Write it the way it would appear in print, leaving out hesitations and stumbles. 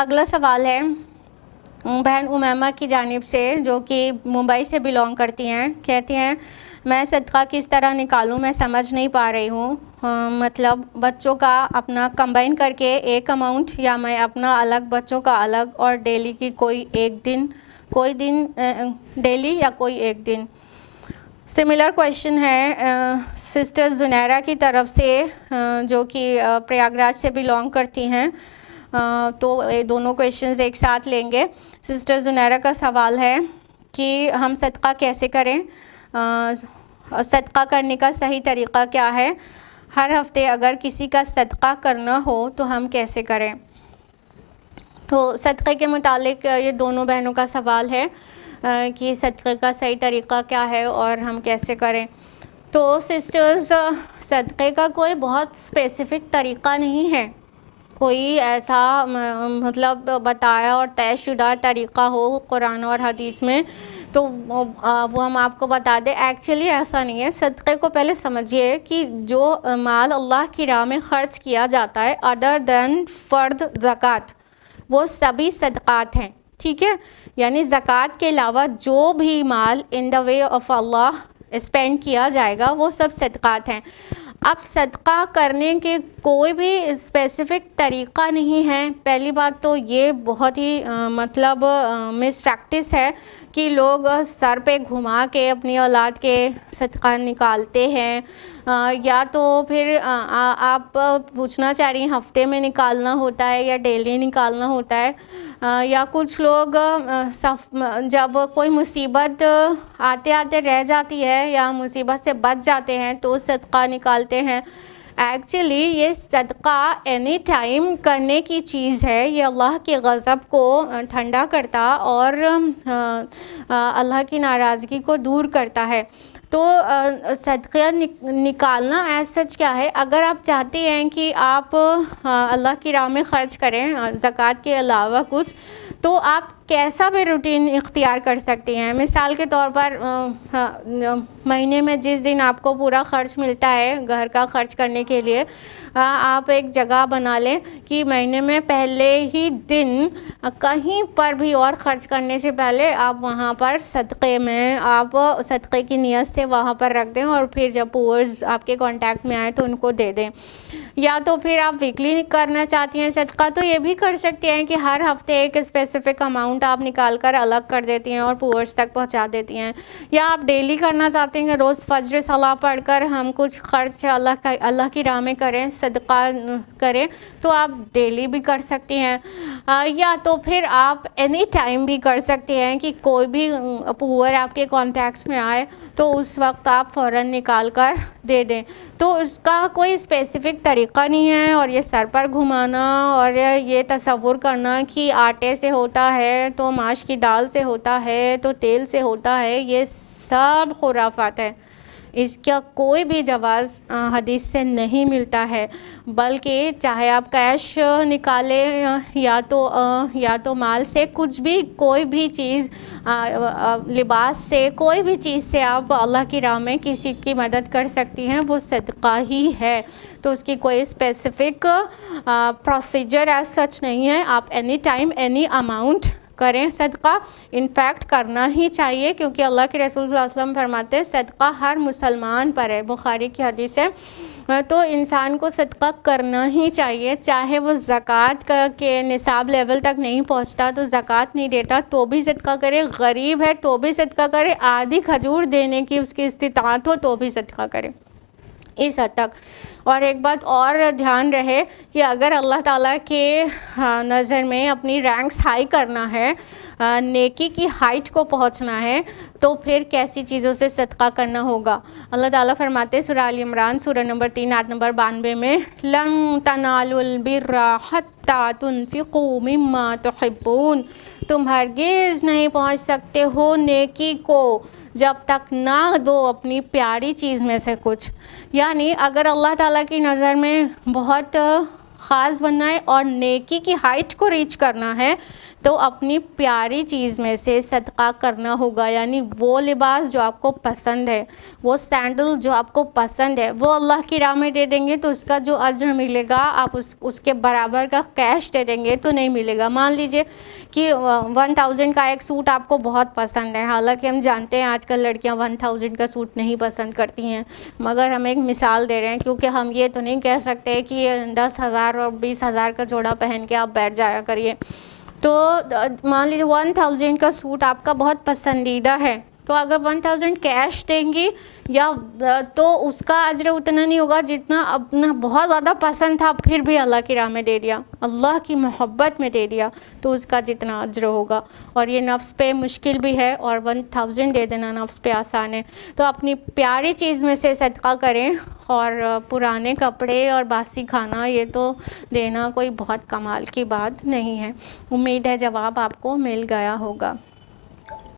اگلا سوال ہے بہن امیمہ کی جانب سے، جو کہ ممبئی سے بلونگ کرتی ہیں. کہتی ہیں میں صدقہ کس طرح نکالوں، میں سمجھ نہیں پا رہی ہوں. مطلب بچوں کا اپنا کمبائن کر کے ایک اماؤنٹ، یا میں اپنا الگ بچوں کا الگ، اور ڈیلی کی کوئی دن ڈیلی یا کوئی ایک دن. سملر کویشچن ہے سسٹر زنیرہ کی طرف سے، جو کہ پریاگ راج سے بلونگ کرتی ہیں. تو یہ دونوں کویشچنز ایک ساتھ لیں گے. سسٹر زنیرہ کا سوال ہے کہ ہم صدقہ کیسے کریں، صدقہ کرنے کا صحیح طریقہ کیا ہے، ہر ہفتے اگر کسی کا صدقہ کرنا ہو تو ہم کیسے کریں. تو صدقے کے متعلق یہ دونوں بہنوں کا سوال ہے کہ صدقے کا صحیح طریقہ کیا ہے اور ہم کیسے کریں. تو سسٹرز، صدقے کا کوئی بہت اسپیسیفک طریقہ نہیں ہے، کوئی ایسا مطلب بتایا اور طے شدہ طریقہ ہو قرآن اور حدیث میں تو وہ ہم آپ کو بتا دیں. ایکچولی ایسا نہیں ہے. صدقے کو پہلے سمجھیے کہ جو مال اللہ کی راہ میں خرچ کیا جاتا ہے ادر دین فرض زکوٰۃ، وہ سبھی صدقات ہیں. ٹھیک ہے، یعنی زکوٰۃ کے علاوہ جو بھی مال ان دا وے آف اللہ اسپینڈ کیا جائے گا وہ سب صدقات ہیں. اب صدقہ کرنے کے کوئی بھی اسپیسیفک طریقہ نہیں ہے. پہلی بات تو یہ بہت ہی مطلب مس پریکٹس ہے کہ لوگ سر پہ گھما کے اپنی اولاد کے صدقہ نکالتے ہیں، یا تو پھر آپ پوچھنا چاہ رہی ہیں ہفتے میں نکالنا ہوتا ہے یا ڈیلی نکالنا ہوتا ہے، یا کچھ لوگ جب کوئی مصیبت آتے آتے رہ جاتی ہے یا مصیبت سے بچ جاتے ہیں تو صدقہ نکالتے ہیں. ایکچولی یہ صدقہ اینی ٹائم کرنے کی چیز ہے. یہ اللہ کے غضب کو ٹھنڈا کرتا اور اللہ کی ناراضگی کو دور کرتا ہے. تو صدقہ نکالنا ایز سچ کیا ہے، اگر آپ چاہتے ہیں کہ آپ اللہ کی راہ میں خرچ کریں زکوٰۃ کے علاوہ کچھ، تو آپ کیسا بھی روٹین اختیار کر سکتے ہیں. مثال کے طور پر مہینے میں جس دن آپ کو پورا خرچ ملتا ہے گھر کا خرچ کرنے کے لیے، آپ ایک جگہ بنا لیں کہ مہینے میں پہلے ہی دن کہیں پر بھی اور خرچ کرنے سے پہلے آپ وہاں پر صدقے میں آپ صدقے کی نیت سے وہاں پر رکھ دیں، اور پھر جب پورز آپ کے کانٹیکٹ میں آئے تو ان کو دے دیں. یا تو پھر آپ ویکلی کرنا چاہتی ہیں صدقہ تو یہ بھی کر سکتے ہیں کہ ہر ہفتے ایک اسپیسیفک اماؤنٹ آپ نکال کر الگ کر دیتی ہیں اور پورز تک پہنچا دیتی ہیں. یا آپ ڈیلی کرنا چاہتے ہیں کہ روز فجر صلاح پڑھ کر ہم کچھ خرچ اللہ کی راہ میں کریں، صدقہ کریں، تو آپ ڈیلی بھی کر سکتی ہیں. یا تو پھر آپ اینی ٹائم بھی کر سکتے ہیں کہ کوئی بھی پور آپ کے کانٹیکٹس میں آئے تو اس وقت آپ فوراً نکال کر دے دیں. تو اس کا کوئی اسپیسیفک طریقہ نہیں ہے، اور یہ سر پر گھمانا اور یہ تصور کرنا کہ آٹے سے ہوتا ہے تو ماش کی دال سے ہوتا ہے تو تیل سے ہوتا ہے، یہ سب خرافات ہے. اس کا کوئی بھی جواز حدیث سے نہیں ملتا ہے. بلکہ چاہے آپ کیش نکالیں یا تو مال سے، کچھ بھی کوئی بھی چیز، لباس سے، کوئی بھی چیز سے آپ اللہ کی راہ میں کسی کی مدد کر سکتی ہیں، وہ صدقہ ہی ہے. تو اس کی کوئی اسپیسیفک پروسیجر ایز سچ نہیں ہے. آپ اینی ٹائم اینی اماؤنٹ کریں صدقہ. انفیکٹ کرنا ہی چاہیے، کیونکہ اللہ کے رسول صلی اللہ علیہ وسلم فرماتے ہیں صدقہ ہر مسلمان پر ہے، بخاری کی حدیث ہے. تو انسان کو صدقہ کرنا ہی چاہیے، چاہے وہ زکوٰۃ کے نصاب لیول تک نہیں پہنچتا تو زکوٰۃ نہیں دیتا تو بھی صدقہ کرے، غریب ہے تو بھی صدقہ کرے، آدھی کھجور دینے کی اس کی استطاعت ہو تو بھی صدقہ کرے، اس حد تک. اور ایک بات اور دھیان رہے کہ اگر اللہ تعالیٰ کے نظر میں اپنی رینکس ہائی کرنا ہے، نیکی کی ہائٹ کو پہنچنا ہے، تو پھر کیسی چیزوں سے صدقہ کرنا ہوگا. اللہ تعالیٰ فرماتے سورہ آل عمران سورہ نمبر 3 آیت نمبر 92 میں لَن تَنَالُوا الْبِرَّ حَتَّىٰ تُنْفِقُوا مِمَّا تُحِبُّونَ، تم ہرگز نہیں پہنچ سکتے ہو نیکی کو جب تک نہ دو اپنی پیاری چیز میں سے کچھ. یعنی اگر اللہ تعالیٰ کی نظر میں بہت خاص بننا ہے اور نیکی کی ہائٹ کو ریچ کرنا ہے تو اپنی پیاری چیز میں سے صدقہ کرنا ہوگا. یعنی وہ لباس جو آپ کو پسند ہے, وہ سینڈل جو آپ کو پسند ہے, وہ اللہ کی راہ میں دے دیں گے تو اس کا جو اجر ملے گا آپ اس کے برابر کا کیش دے دیں گے تو نہیں ملے گا. مان لیجئے کہ 1000 کا ایک سوٹ آپ کو بہت پسند ہے, حالانکہ ہم جانتے ہیں آج کل لڑکیاں 1000 کا سوٹ نہیں پسند کرتی ہیں, مگر ہم ایک مثال دے رہے ہیں کیونکہ ہم یہ تو نہیں کہہ سکتے کہ 10,000 اور 20,000 کا جوڑا پہن کے آپ بیٹھ جایا کریے. تو مان لیجیے 1000 کا سوٹ آپ کا بہت پسندیدہ ہے, تو اگر 1000 کیش دیں گی یا تو اس کا اجر اتنا نہیں ہوگا جتنا اپنا بہت زیادہ پسند تھا پھر بھی اللہ کی راہ میں دے دیا, اللہ کی محبت میں دے دیا تو اس کا جتنا اجر ہوگا. اور یہ نفس پہ مشکل بھی ہے اور 1000 دے دینا نفس پہ آسان ہے. تو اپنی پیاری چیز میں سے صدقہ کریں, اور پرانے کپڑے اور باسی کھانا یہ تو دینا کوئی بہت کمال کی بات نہیں ہے. امید ہے جواب آپ کو مل گیا ہوگا.